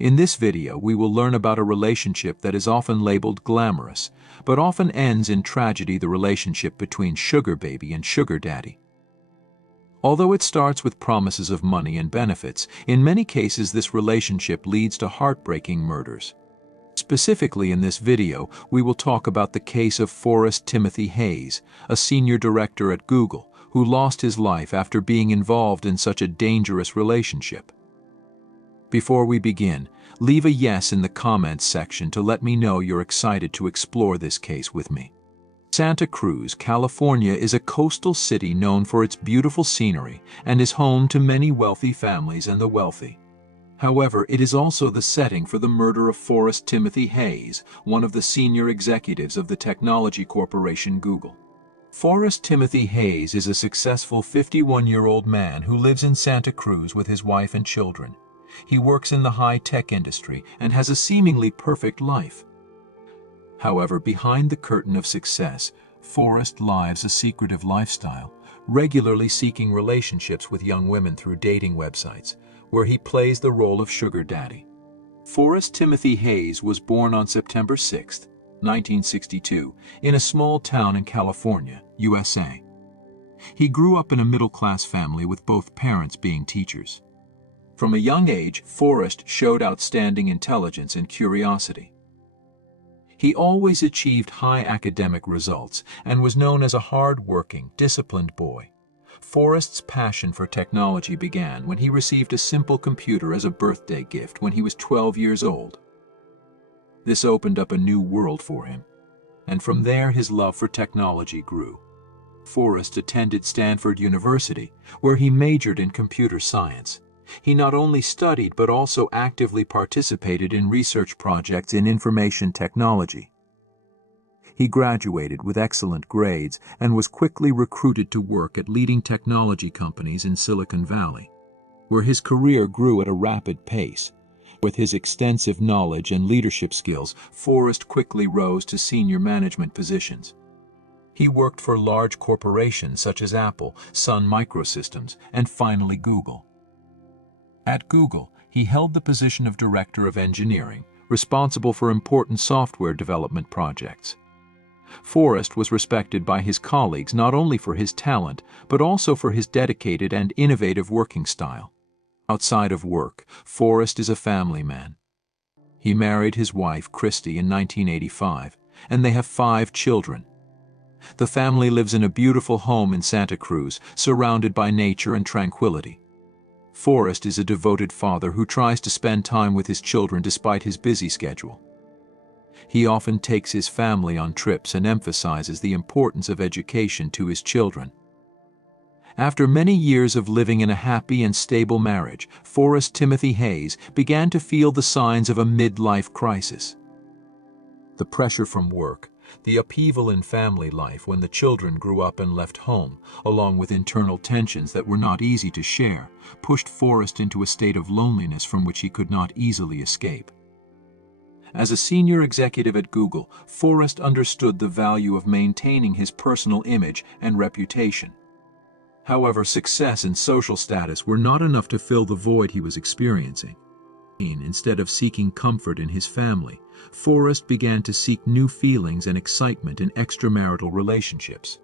In this video, we will learn about a relationship that is often labeled glamorous, but often ends in tragedy: the relationship between sugar baby and sugar daddy. Although it starts with promises of money and benefits, in many cases this relationship leads to heartbreaking murders. Specifically in this video, we will talk about the case of Forrest Timothy Hayes, a senior director at Google, who lost his life after being involved in such a dangerous relationship. Before we begin, leave a yes in the comments section to let me know you're excited to explore this case with me. Santa Cruz, California is a coastal city known for its beautiful scenery and is home to many wealthy families and the wealthy. However, it is also the setting for the murder of Forrest Timothy Hayes, one of the senior executives of the technology corporation Google. Forrest Timothy Hayes is a successful 51-year-old man who lives in Santa Cruz with his wife and children. He works in the high-tech industry and has a seemingly perfect life. However, behind the curtain of success, Forrest lives a secretive lifestyle, regularly seeking relationships with young women through dating websites, where he plays the role of sugar daddy. Forrest Timothy Hayes was born on September 6, 1962, in a small town in California, USA. He grew up in a middle-class family with both parents being teachers. From a young age, Forrest showed outstanding intelligence and curiosity. He always achieved high academic results and was known as a hard-working, disciplined boy. Forrest's passion for technology began when he received a simple computer as a birthday gift when he was 12 years old. This opened up a new world for him, and from there his love for technology grew. Forrest attended Stanford University, where he majored in computer science. He not only studied but also actively participated in research projects in information technology. He graduated with excellent grades and was quickly recruited to work at leading technology companies in Silicon Valley, where his career grew at a rapid pace. With his extensive knowledge and leadership skills, Forrest quickly rose to senior management positions. He worked for large corporations such as Apple, Sun Microsystems, and finally Google. At Google, he held the position of Director of Engineering, responsible for important software development projects. Forrest was respected by his colleagues not only for his talent, but also for his dedicated and innovative working style. Outside of work, Forrest is a family man. He married his wife, Christy, in 1985, and they have 5 children. The family lives in a beautiful home in Santa Cruz, surrounded by nature and tranquility. Forrest is a devoted father who tries to spend time with his children despite his busy schedule. He often takes his family on trips and emphasizes the importance of education to his children. After many years of living in a happy and stable marriage, Forrest Timothy Hayes began to feel the signs of a midlife crisis. The pressure from work, the upheaval in family life when the children grew up and left home, along with internal tensions that were not easy to share, pushed Forrest into a state of loneliness from which he could not easily escape. As a senior executive at Google, Forrest understood the value of maintaining his personal image and reputation. However, success and social status were not enough to fill the void he was experiencing. Instead of seeking comfort in his family, Forrest began to seek new feelings and excitement in extramarital relationships.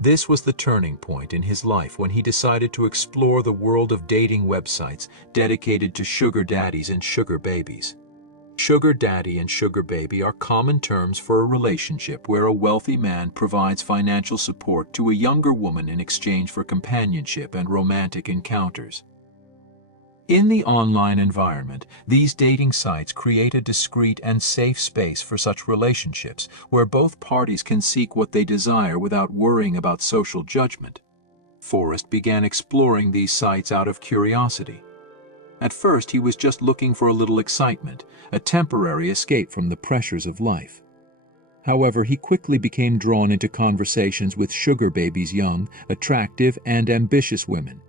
This was the turning point in his life when he decided to explore the world of dating websites dedicated to sugar daddies and sugar babies. Sugar daddy and sugar baby are common terms for a relationship where a wealthy man provides financial support to a younger woman in exchange for companionship and romantic encounters. In the online environment, these dating sites create a discreet and safe space for such relationships where both parties can seek what they desire without worrying about social judgment. Forrest began exploring these sites out of curiosity. At first, he was just looking for a little excitement, a temporary escape from the pressures of life. However, he quickly became drawn into conversations with sugar babies, young, attractive, and ambitious women.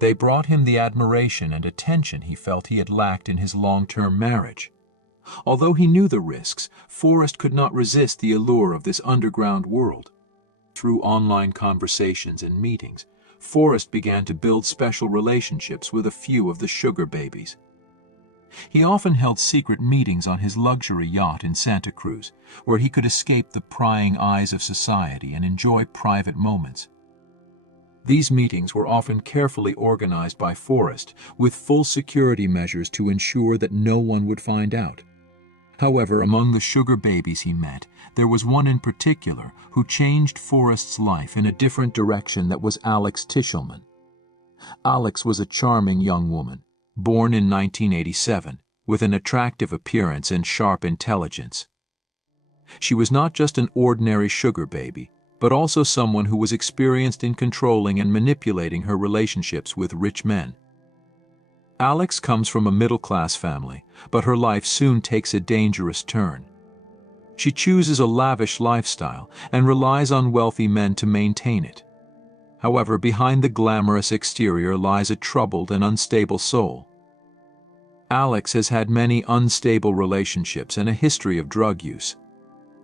They brought him the admiration and attention he felt he had lacked in his long-term marriage. Although he knew the risks, Forrest could not resist the allure of this underground world. Through online conversations and meetings, Forrest began to build special relationships with a few of the sugar babies. He often held secret meetings on his luxury yacht in Santa Cruz, where he could escape the prying eyes of society and enjoy private moments. These meetings were often carefully organized by Forrest, with full security measures to ensure that no one would find out. However, among the sugar babies he met, there was one in particular who changed Forrest's life in a different direction. That was Alex Tishelman. Alex was a charming young woman, born in 1987, with an attractive appearance and sharp intelligence. She was not just an ordinary sugar baby, but also someone who was experienced in controlling and manipulating her relationships with rich men. Alex comes from a middle-class family, but her life soon takes a dangerous turn. She chooses a lavish lifestyle and relies on wealthy men to maintain it. However, behind the glamorous exterior lies a troubled and unstable soul. Alex has had many unstable relationships and a history of drug use.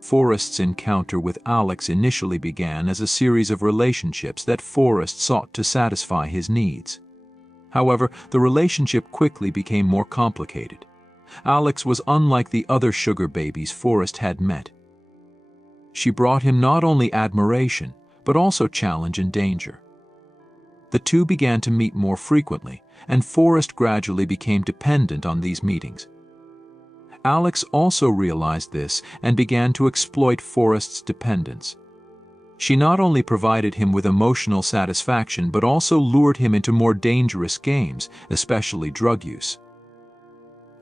Forrest's encounter with Alex initially began as a series of relationships that Forrest sought to satisfy his needs. However, the relationship quickly became more complicated. Alex was unlike the other sugar babies Forrest had met. She brought him not only admiration, but also challenge and danger. The two began to meet more frequently, and Forrest gradually became dependent on these meetings. Alex also realized this and began to exploit Forrest's dependence. She not only provided him with emotional satisfaction but also lured him into more dangerous games, especially drug use.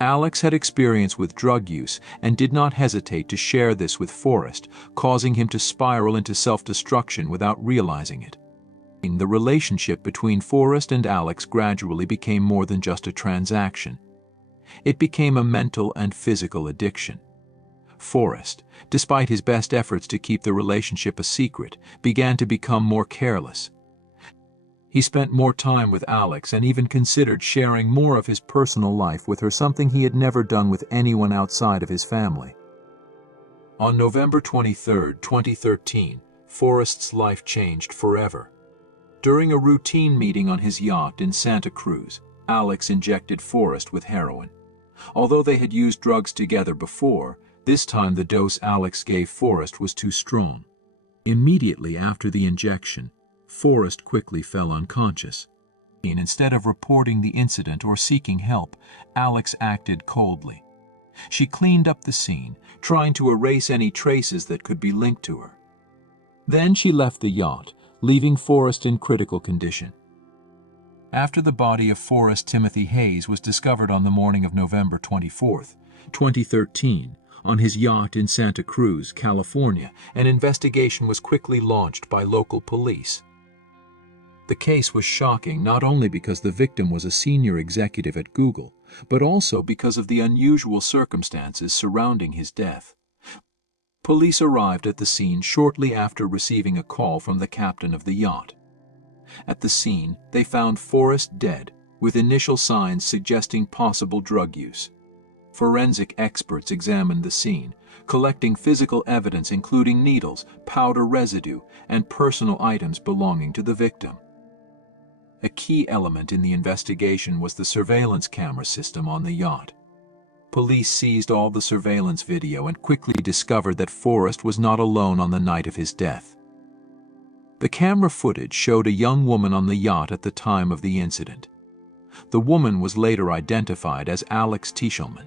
Alex had experience with drug use and did not hesitate to share this with Forrest, causing him to spiral into self-destruction without realizing it. The relationship between Forrest and Alex gradually became more than just a transaction. It became a mental and physical addiction. Forrest, despite his best efforts to keep the relationship a secret, began to become more careless. He spent more time with Alex and even considered sharing more of his personal life with her, something he had never done with anyone outside of his family. On November 23, 2013, Forrest's life changed forever. During a routine meeting on his yacht in Santa Cruz, Alex injected Forrest with heroin. Although they had used drugs together before, this time the dose Alex gave Forrest was too strong. Immediately after the injection, Forrest quickly fell unconscious. Instead of reporting the incident or seeking help, Alex acted coldly. She cleaned up the scene, trying to erase any traces that could be linked to her. Then she left the yacht, leaving Forrest in critical condition. After the body of Forrest Timothy Hayes was discovered on the morning of November 24, 2013, on his yacht in Santa Cruz, California, an investigation was quickly launched by local police. The case was shocking not only because the victim was a senior executive at Google, but also because of the unusual circumstances surrounding his death. Police arrived at the scene shortly after receiving a call from the captain of the yacht. At the scene, they found Forrest dead, with initial signs suggesting possible drug use. Forensic experts examined the scene, collecting physical evidence including needles, powder residue, and personal items belonging to the victim. A key element in the investigation was the surveillance camera system on the yacht. Police seized all the surveillance video and quickly discovered that Forrest was not alone on the night of his death. The camera footage showed a young woman on the yacht at the time of the incident. The woman was later identified as Alex Tishelman.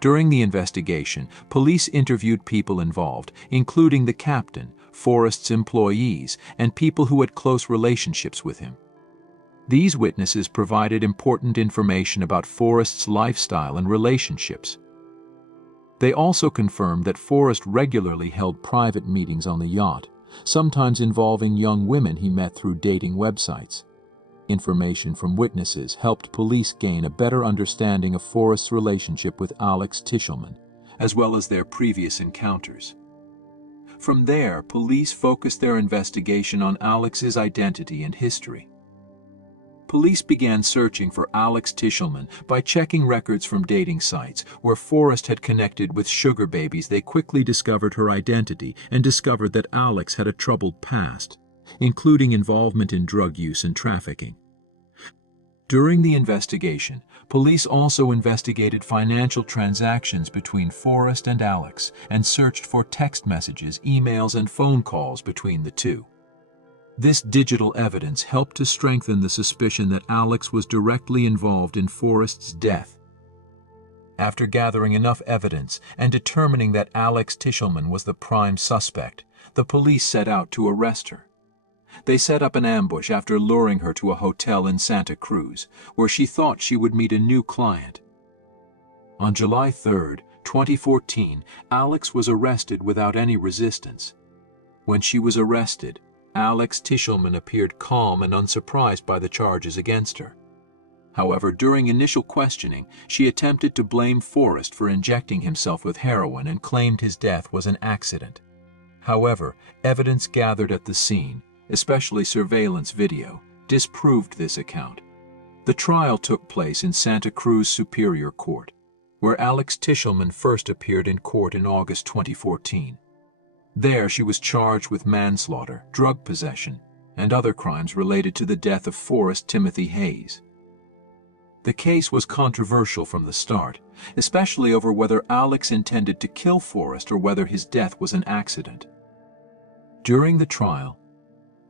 During the investigation, police interviewed people involved, including the captain, Forrest's employees, and people who had close relationships with him. These witnesses provided important information about Forrest's lifestyle and relationships. They also confirmed that Forrest regularly held private meetings on the yacht, sometimes involving young women he met through dating websites. Information from witnesses helped police gain a better understanding of Forrest's relationship with Alex Tishelman, as well as their previous encounters. From there, police focused their investigation on Alex's identity and history. Police began searching for Alex Tishelman by checking records from dating sites where Forrest had connected with sugar babies. They quickly discovered her identity and discovered that Alex had a troubled past, including involvement in drug use and trafficking. During the investigation, police also investigated financial transactions between Forrest and Alex and searched for text messages, emails, and phone calls between the two. This digital evidence helped to strengthen the suspicion that Alex was directly involved in Forrest's death. After gathering enough evidence and determining that Alex Tishelman was the prime suspect, the police set out to arrest her. They set up an ambush after luring her to a hotel in Santa Cruz, where she thought she would meet a new client. On July 3, 2014, Alex was arrested without any resistance. When she was arrested, Alex Tishelman appeared calm and unsurprised by the charges against her. However, during initial questioning, she attempted to blame Forrest for injecting himself with heroin and claimed his death was an accident. However, evidence gathered at the scene, especially surveillance video, disproved this account. The trial took place in Santa Cruz Superior Court, where Alex Tishelman first appeared in court in August 2014. There she was charged with manslaughter, drug possession, and other crimes related to the death of Forrest Timothy Hayes. The case was controversial from the start, especially over whether Alex intended to kill Forrest or whether his death was an accident. During the trial,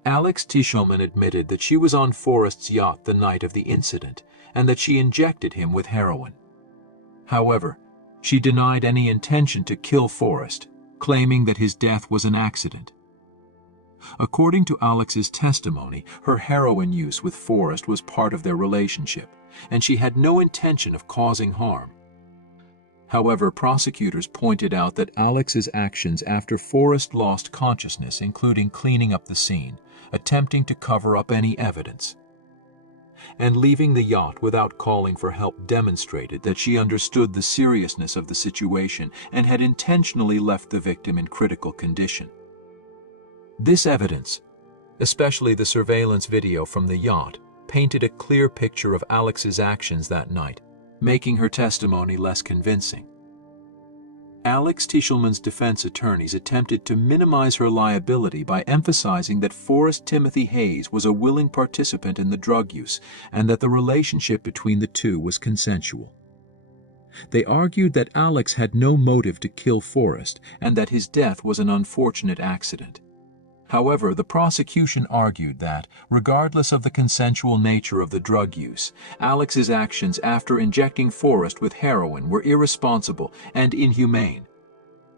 Alex Tishelman admitted that she was on Forrest's yacht the night of the incident and that she injected him with heroin. However, she denied any intention to kill Forrest, claiming that his death was an accident. According to Alex's testimony, her heroin use with Forrest was part of their relationship, and she had no intention of causing harm. However, prosecutors pointed out that Alex's actions after Forrest lost consciousness, including cleaning up the scene, attempting to cover up any evidence, and leaving the yacht without calling for help, demonstrated that she understood the seriousness of the situation and had intentionally left the victim in critical condition. This evidence, especially the surveillance video from the yacht, painted a clear picture of Alex's actions that night, making her testimony less convincing. Alex Tishelman's defense attorneys attempted to minimize her liability by emphasizing that Forrest Timothy Hayes was a willing participant in the drug use and that the relationship between the two was consensual. They argued that Alex had no motive to kill Forrest and that his death was an unfortunate accident. However, the prosecution argued that, regardless of the consensual nature of the drug use, Alex's actions after injecting Forrest with heroin were irresponsible and inhumane.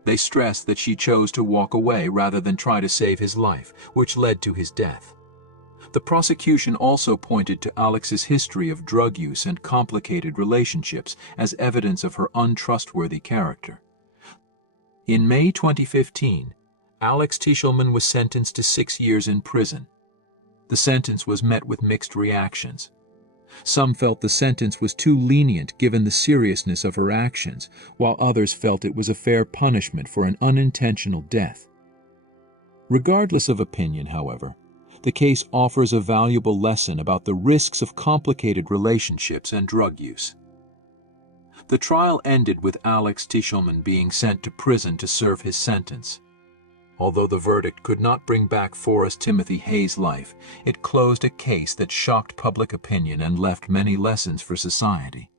They stressed that she chose to walk away rather than try to save his life, which led to his death. The prosecution also pointed to Alex's history of drug use and complicated relationships as evidence of her untrustworthy character. In May 2015, Alex Tishelman was sentenced to 6 years in prison. The sentence was met with mixed reactions. Some felt the sentence was too lenient given the seriousness of her actions, while others felt it was a fair punishment for an unintentional death. Regardless of opinion, however, the case offers a valuable lesson about the risks of complicated relationships and drug use. The trial ended with Alex Tishelman being sent to prison to serve his sentence. Although the verdict could not bring back Forrest Timothy Hayes' life, it closed a case that shocked public opinion and left many lessons for society.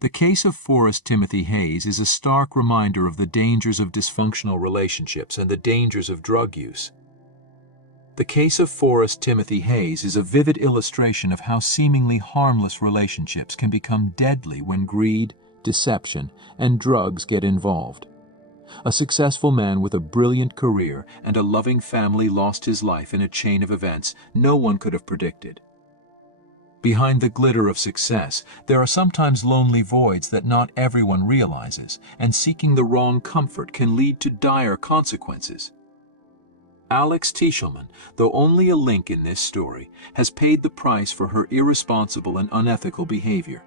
The case of Forrest Timothy Hayes is a stark reminder of the dangers of dysfunctional relationships and the dangers of drug use. The case of Forrest Timothy Hayes is a vivid illustration of how seemingly harmless relationships can become deadly when greed, deception, and drugs get involved. A successful man with a brilliant career and a loving family lost his life in a chain of events no one could have predicted. Behind the glitter of success, there are sometimes lonely voids that not everyone realizes, and seeking the wrong comfort can lead to dire consequences. Alex Tishelman, though only a link in this story, has paid the price for her irresponsible and unethical behavior.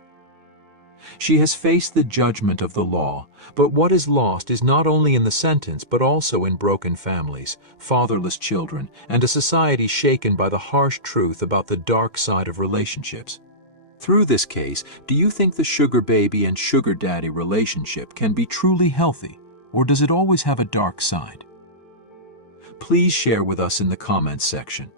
She has faced the judgment of the law, but what is lost is not only in the sentence but also in broken families, fatherless children, and a society shaken by the harsh truth about the dark side of relationships. Through this case, do you think the sugar baby and sugar daddy relationship can be truly healthy, or does it always have a dark side? Please share with us in the comments section.